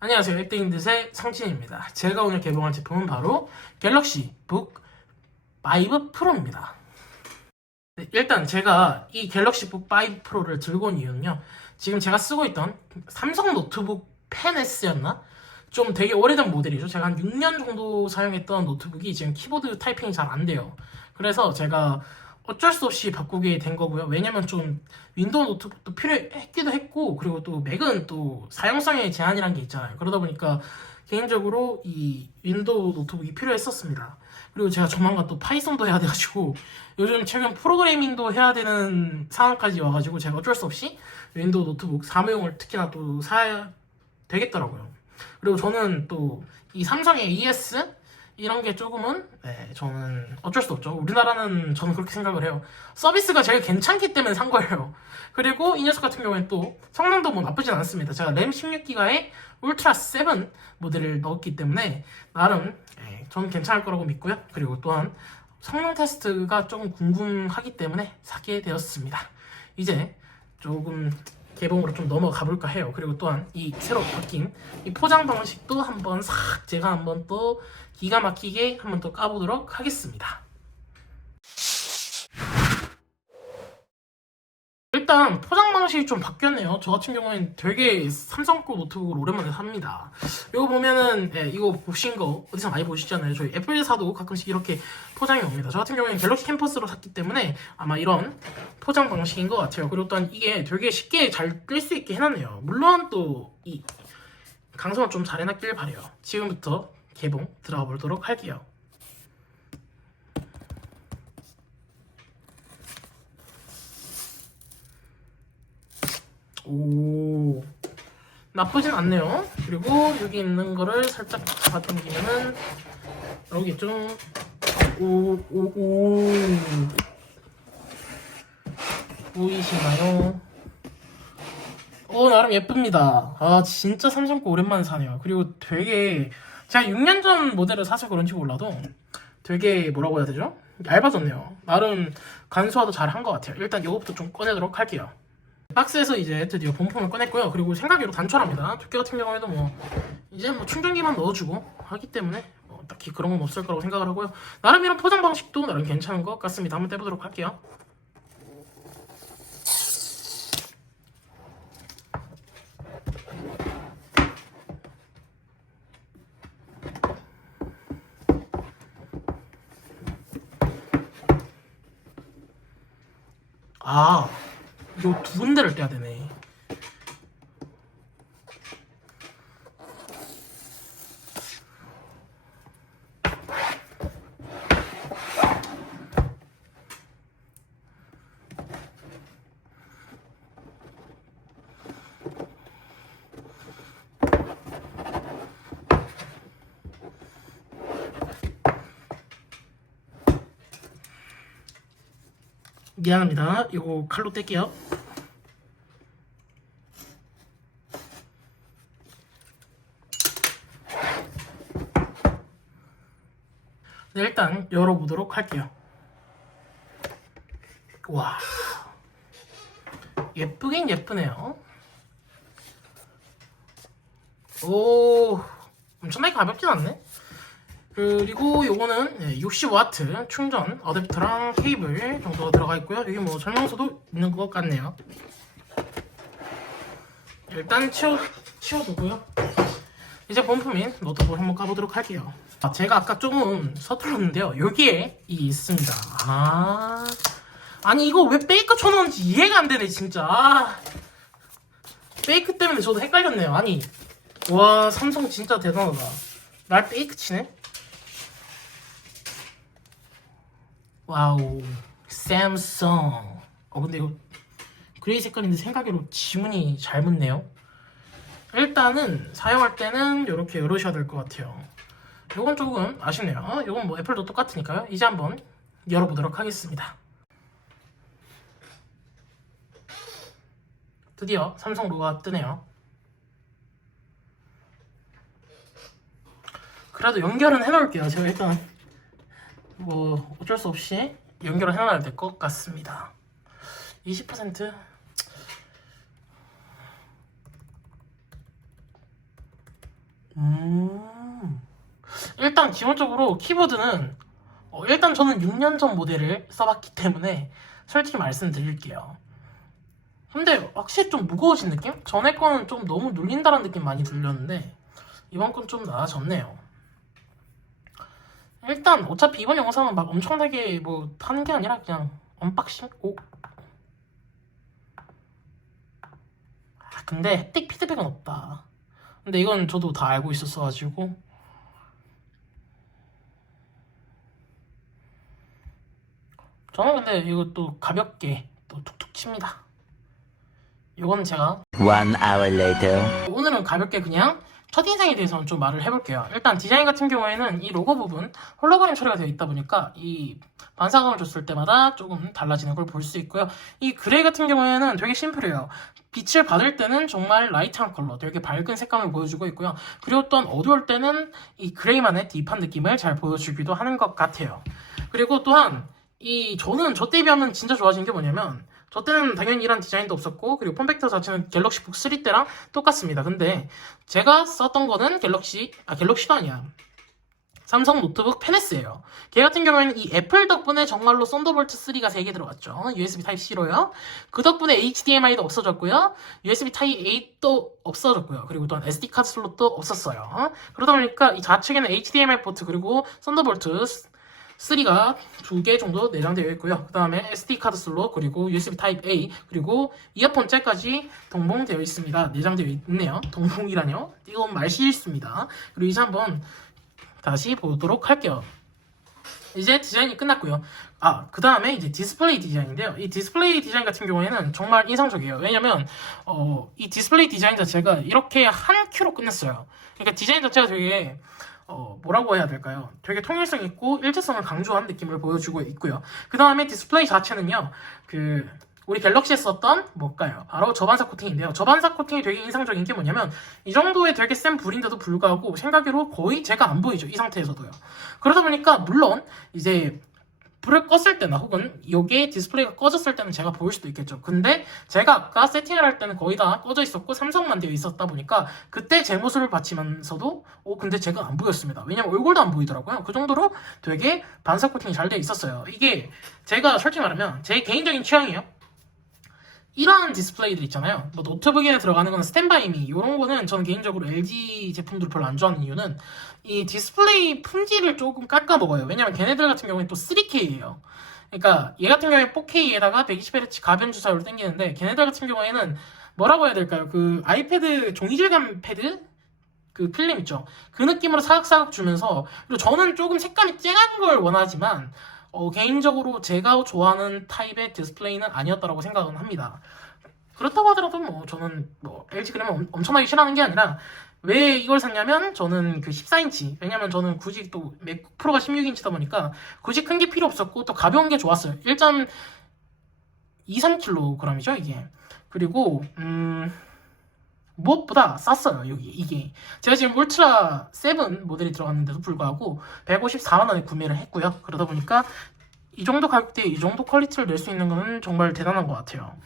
안녕하세요. 1등인듯의 상진입니다. 제가 오늘 개봉할 제품은 바로 갤럭시 북 5 프로입니다. 네, 일단 제가 이 갤럭시 북 5 프로를 들고 온 이유는요. 지금 제가 쓰고 있던 삼성 노트북 펜 S였나? 좀 되게 오래된 모델이죠. 제가 한 6년 정도 사용했던 노트북이 지금 키보드 타이핑이 잘 안 돼요. 그래서 제가 어쩔 수 없이 바꾸게 된 거고요. 왜냐면 좀 윈도우 노트북도 필요했기도 했고, 그리고 또 맥은 또 사용성에 제한이란 게 있잖아요. 그러다 보니까 개인적으로 이 윈도우 노트북이 필요했었습니다. 그리고 제가 조만간 또 파이썬도 해야 돼가지고 요즘 최근 프로그래밍도 해야 되는 상황까지 와가지고 제가 어쩔 수 없이 윈도우 노트북 사무용을 특히나 또 사야 되겠더라고요. 그리고 저는 또 이 삼성의 ES 이런 게 조금은 저는 어쩔 수 없죠. 우리나라는 저는 그렇게 생각을 해요. 서비스가 제일 괜찮기 때문에 산 거예요. 그리고 이 녀석 같은 경우에는 또 성능도 뭐 나쁘진 않습니다. 제가 램 16기가에 울트라 7 모델을 넣었기 때문에 나름 저는 괜찮을 거라고 믿고요. 그리고 또한 성능 테스트가 조금 궁금하기 때문에 사게 되었습니다. 이제 조금 개봉으로 좀 넘어가 볼까 해요. 그리고 또한 이 새로 바뀐 이 포장 방식도 한번 싹 제가 한번 또 기가 막히게 한번 또 까보도록 하겠습니다. 일단 포장 방식이 좀 바뀌었네요. 저 같은 경우에는 되게 삼성 거 노트북을 오랜만에 삽니다. 이거 보면은 이거 보신 거 어디서 많이 보시잖아요. 저희 애플사도 가끔씩 이렇게 포장이 옵니다. 저 같은 경우에는 갤럭시 캠퍼스로 샀기 때문에 아마 이런 포장 방식인 것 같아요. 그리고 또한 이게 되게 쉽게 잘 뜰 수 있게 해놨네요. 물론 또 이 강성을 좀 잘 해놨길 바래요. 지금부터 개봉 들어가 보도록 할게요. 오, 나쁘진 않네요. 그리고 여기 있는 거를 살짝 잡아당기면은 여기 좀 오 보이시나요? 나름 예쁩니다. 아, 진짜 삼성 거 오랜만에 사네요. 그리고 되게 제가 6년 전 모델을 사서 그런지 몰라도 되게 뭐라고 해야 되죠? 얇아졌네요. 나름 간소화도 잘 한 것 같아요. 일단 이것부터 좀 꺼내도록 할게요. 박스에서 이제 드디어 본품을 꺼냈고요. 그리고 생각외로 단촐합니다. 두께 같은 경우에도 뭐 이제 뭐 충전기만 넣어주고 하기 때문에 딱히 그런 건 없을 거라고 생각을 하고요. 나름 이런 포장 방식도 나름 괜찮은 것 같습니다. 한번 떼보도록 할게요. 아, 이거 두 군데를 떼야 되네. 미안합니다. 이거 칼로 뗄게요. 네, 일단 열어보도록 할게요. 와, 예쁘긴 예쁘네요. 오, 엄청나게 가볍진 않네. 그리고 요거는 60W 충전 어댑터랑 케이블 정도가 들어가 있고요. 여기 뭐 설명서도 있는 것 같네요. 일단 치워두고요. 이제 본품인 노트북을 한번 까보도록 할게요. 제가 아까 조금 서툴렀는데요. 여기에 있습니다. 아니 이거 왜 페이크 쳐놓은지 이해가 안 되네 진짜. 페이크 때문에 저도 헷갈렸네요. 아니 와, 삼성 진짜 대단하다. 날 페이크 치네. 와우, 삼성. 근데 이거 그레이 색깔인데 생각외로 지문이 잘 묻네요. 일단은 사용할 때는 이렇게 열으셔야 될 것 같아요. 요건 조금 아쉽네요. 요건 뭐 애플도 똑같으니까요. 이제 한번 열어보도록 하겠습니다. 드디어 삼성 로고가 뜨네요. 그래도 연결은 해놓을게요. 제가 일단 뭐 어쩔 수 없이 연결을 해놔야 될 것 같습니다. 20%? 일단 기본적으로 키보드는 일단 저는 6년 전 모델을 써봤기 때문에 솔직히 말씀드릴게요. 근데 확실히 좀 무거워진 느낌? 전에 거는 좀 너무 눌린다는 느낌 많이 들렸는데 이번 건 좀 나아졌네요. 일단 어차피 이번 영상은 막 엄청나게 뭐 하는 게 아니라 그냥 언박싱? 근데 햅틱 피드백은 없다. 근데 이건 저도 다 알고 있었어가지고 저는 근데 이것도 가볍게 또 툭툭 칩니다. 이건 제가 One hour later. 오늘은 가볍게 그냥 첫인상에 대해서는 좀 말을 해볼게요. 일단 디자인 같은 경우에는 이 로고 부분 홀로그램 처리가 되어 있다 보니까 이 반사광을 줬을 때마다 조금 달라지는 걸 볼 수 있고요. 이 그레이 같은 경우에는 되게 심플해요. 빛을 받을 때는 정말 라이트한 컬러, 되게 밝은 색감을 보여주고 있고요. 그리고 또한 어두울 때는 이 그레이만의 딥한 느낌을 잘 보여주기도 하는 것 같아요. 그리고 또한 저는 저 때 비하면 진짜 좋아진 게 뭐냐면 저 때는 당연히 이런 디자인도 없었고 그리고 폼팩터 자체는 갤럭시 북 3 때랑 똑같습니다. 근데 제가 썼던 거는 갤럭시도 아니야. 삼성 노트북 펜S예요. 걔 같은 경우에는 이 애플 덕분에 정말로 썬더볼트 3가 3개 들어갔죠. USB Type-C로요. 그 덕분에 HDMI도 없어졌고요. USB Type-8도 없어졌고요. 그리고 또한 SD 카드 슬롯도 없었어요. 그러다 보니까 이 좌측에는 HDMI 포트 그리고 썬더볼트 3가 2개 정도 내장되어 있고요. 그 다음에 SD카드 슬롯 그리고 USB Type-A 그리고 이어폰 잭까지 동봉되어 있습니다. 내장되어 있네요. 동봉이라뇨? 이건 말실수입니다. 그리고 이제 한번 다시 보도록 할게요. 이제 디자인이 끝났고요. 그 다음에 이제 디스플레이 디자인인데요. 이 디스플레이 디자인 같은 경우에는 정말 인상적이에요. 왜냐면 이 디스플레이 디자인 자체가 이렇게 한 큐로 끝냈어요. 그러니까 디자인 자체가 되게 뭐라고 해야 될까요? 되게 통일성 있고 일체성을 강조한 느낌을 보여주고 있고요. 그 다음에 디스플레이 자체는요, 우리 갤럭시에 썼던 뭘까요? 바로 저반사 코팅인데요. 저반사 코팅이 되게 인상적인 게 뭐냐면 이 정도의 되게 센 불인데도 불구하고 생각외로 거의 제가 안 보이죠. 이 상태에서도요. 그러다 보니까 물론 이제 불을 껐을 때나 혹은 이게 디스플레이가 꺼졌을 때는 제가 보일 수도 있겠죠. 근데 제가 아까 세팅을 할 때는 거의 다 꺼져 있었고 삼성만 되어 있었다 보니까 그때 제 모습을 받치면서도 근데 제가 안 보였습니다. 왜냐면 얼굴도 안 보이더라고요. 그 정도로 되게 반사 코팅이 잘 되어 있었어요. 이게 제가 솔직히 말하면 제 개인적인 취향이에요. 이러한 디스플레이들 있잖아요. 뭐 노트북에 들어가는 건 스탠바이미 이런 거는 저는 개인적으로 LG 제품들을 별로 안 좋아하는 이유는 이 디스플레이 품질을 조금 깎아먹어요. 왜냐면 걔네들 같은 경우는 또 3K예요. 그러니까 얘 같은 경우에 4K에다가 120Hz 가변 주사율을 당기는데 걔네들 같은 경우에는 뭐라고 해야 될까요? 그 아이패드 종이질감 패드 그 필름 있죠. 그 느낌으로 사각사각 주면서 그리고 저는 조금 색감이 쨍한 걸 원하지만 개인적으로 제가 좋아하는 타입의 디스플레이는 아니었다고 생각은 합니다. 그렇다고 하더라도 저는 LG 그램을 엄청나게 싫어하는 게 아니라 왜 이걸 샀냐면 저는 그 14인치 왜냐면 저는 굳이 또 맥북 프로가 16인치다 보니까 굳이 큰 게 필요 없었고 또 가벼운 게 좋았어요. 1.23kg이죠 이게. 그리고 무엇보다 쌌어요. 이게 제가 지금 울트라 7 모델이 들어갔는데도 불구하고 154만원에 구매를 했고요. 그러다 보니까 이 정도 가격대에 이 정도 퀄리티를 낼 수 있는 거는 정말 대단한 것 같아요.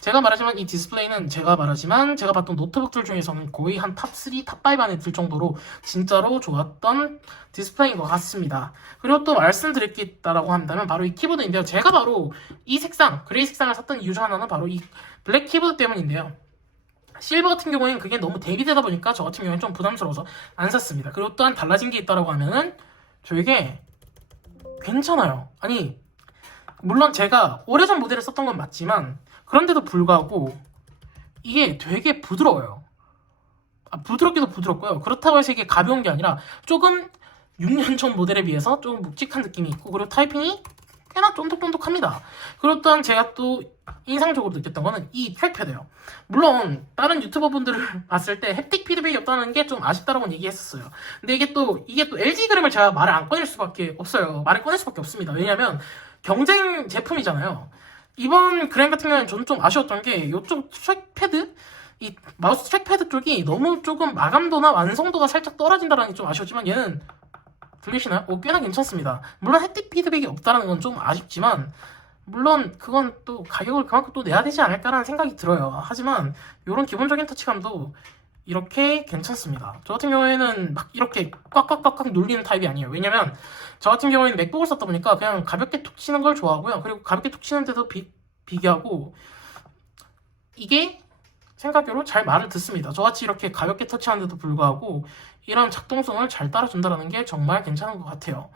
제가 말하지만 이 디스플레이는 제가 봤던 노트북들 중에서는 거의 한 탑3, 탑5 안에 들 정도로 진짜로 좋았던 디스플레이인 것 같습니다. 그리고 또 말씀드릴 게 있다고 한다면 바로 이 키보드인데요. 제가 바로 이 색상, 그레이 색상을 샀던 이유 중 하나는 바로 이 블랙 키보드 때문인데요. 실버 같은 경우에는 그게 너무 대비되다 보니까 저 같은 경우에는 좀 부담스러워서 안 샀습니다. 그리고 또한 달라진 게 있다고 하면은 저에게 괜찮아요. 아니 물론 제가 오래전 모델을 썼던 건 맞지만 그런데도 불구하고 이게 되게 부드러워요. 부드럽기도 부드럽고요. 그렇다고 해서 이게 가벼운 게 아니라 조금 6년 전 모델에 비해서 조금 묵직한 느낌이 있고 그리고 타이핑이 꽤나 쫀득쫀득합니다. 그리고 또한 제가 또 인상적으로 느꼈던 거는 이 트랙패드예요. 물론 다른 유튜버분들을 봤을 때 햅틱 피드백이 없다는 게 좀 아쉽다라고 얘기했었어요. 근데 이게 또 LG 그램을 제가 말을 안 꺼낼 수밖에 없어요. 말을 꺼낼 수밖에 없습니다. 왜냐면 경쟁 제품이잖아요. 이번 그램 같은 경우는 저는 좀 아쉬웠던 게 이쪽 트랙패드 이 마우스 트랙패드 쪽이 너무 조금 마감도나 완성도가 살짝 떨어진다는 게 좀 아쉬웠지만 얘는 들리시나요? 꽤나 괜찮습니다. 물론 햅틱 피드백이 없다는 건 좀 아쉽지만 물론 그건 또 가격을 그만큼 또 내야 되지 않을까라는 생각이 들어요. 하지만 이런 기본적인 터치감도 이렇게 괜찮습니다. 저 같은 경우에는 막 이렇게 꽉꽉꽉꽉 눌리는 타입이 아니에요. 왜냐면 저 같은 경우에는 맥북을 썼다 보니까 그냥 가볍게 툭 치는 걸 좋아하고요. 그리고 가볍게 툭 치는데도 비교하고 이게 생각외로 잘 말을 듣습니다. 저같이 이렇게 가볍게 터치하는데도 불구하고 이런 작동성을 잘 따라준다는 게 정말 괜찮은 것 같아요.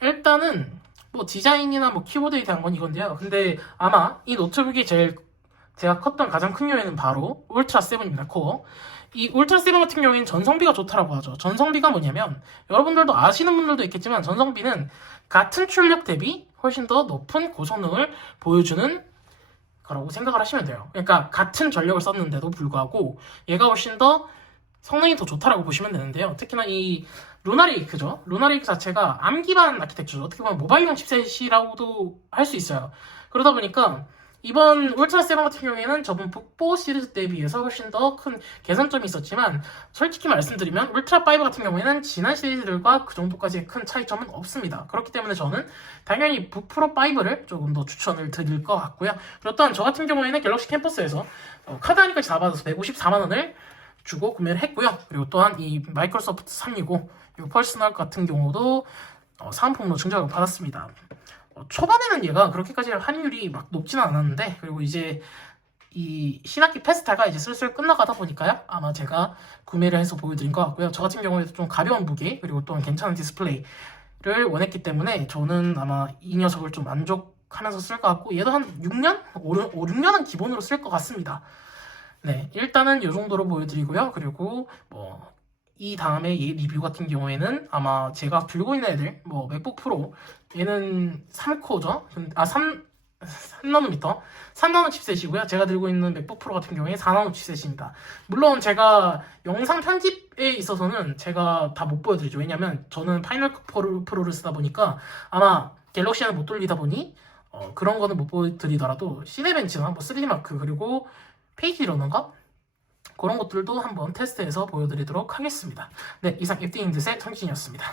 일단은 뭐 디자인이나 뭐 키보드에 대한 건 이건데요. 근데 아마 이 노트북이 제가 컸던 가장 큰 요인은 바로 울트라 7입니다. 코어. 이 울트라 7 같은 경우에는 전성비가 좋다라고 하죠. 전성비가 뭐냐면 여러분들도 아시는 분들도 있겠지만 전성비는 같은 출력 대비 훨씬 더 높은 고성능을 보여주는 거라고 생각을 하시면 돼요. 그러니까 같은 전력을 썼는데도 불구하고 얘가 훨씬 더 성능이 더 좋다라고 보시면 되는데요. 특히나 이 루나레이크죠. 루나레이크 자체가 ARM 기반 아키텍처죠. 어떻게 보면 모바일용 칩셋이라고도 할 수 있어요. 그러다 보니까 이번 울트라 7 같은 경우에는 저번 북4 시리즈 때에 비해서 훨씬 더 큰 개선점이 있었지만 솔직히 말씀드리면 울트라 5 같은 경우에는 지난 시리즈들과 그 정도까지의 큰 차이점은 없습니다. 그렇기 때문에 저는 당연히 북 프로 5를 조금 더 추천을 드릴 것 같고요. 그리고 또한 저 같은 경우에는 갤럭시 캠퍼스에서 카드 할인까지 다 받아서 154만원을 주고 구매를 했고요. 그리고 또한 이 마이크로소프트 365 이 퍼스널 같은 경우도 사은품으로 증정을 받았습니다. 초반에는 얘가 그렇게까지 할인율이 막 높지는 않았는데 그리고 이제 이 신학기 페스타가 이제 슬슬 끝나가다 보니까요 아마 제가 구매를 해서 보여드린 것 같고요. 저 같은 경우에도 좀 가벼운 무게 그리고 또 괜찮은 디스플레이를 원했기 때문에 저는 아마 이 녀석을 좀 만족하면서 쓸 것 같고 얘도 한 6년? 5, 6년은 기본으로 쓸 것 같습니다. 네, 일단은 이 정도로 보여드리고요. 그리고 뭐 이 다음에 얘 리뷰 같은 경우에는 아마 제가 들고 있는 애들 뭐 맥북 프로 얘는 3코어죠. 3나노 칩셋이고요. 제가 들고 있는 맥북 프로 같은 경우에 4나노 칩셋입니다. 물론 제가 영상 편집에 있어서는 제가 다 못 보여드리죠. 왜냐면 저는 파이널 컷 프로를 쓰다 보니까 아마 갤럭시는 못 돌리다 보니 그런 거는 못 보여드리더라도 시네벤치나 뭐 3D마크 그리고 페이지 러너인가? 그런 것들도 한번 테스트해서 보여드리도록 하겠습니다. 네, 이상 FD잉드셋 성진이었습니다.